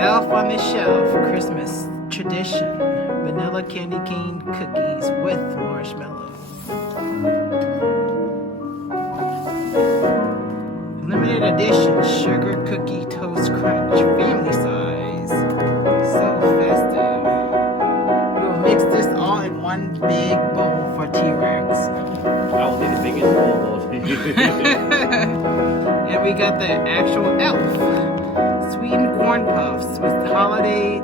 Elf on the Shelf Christmas tradition. Vanilla candy cane cookies with marshmallow. Limited edition sugar cookie toast crunch, family size. So festive. We'll mix this all in one big bowl for T-Rex. I will need the biggest bowl. And we got the actual elf. Sweetened corn puffs with holiday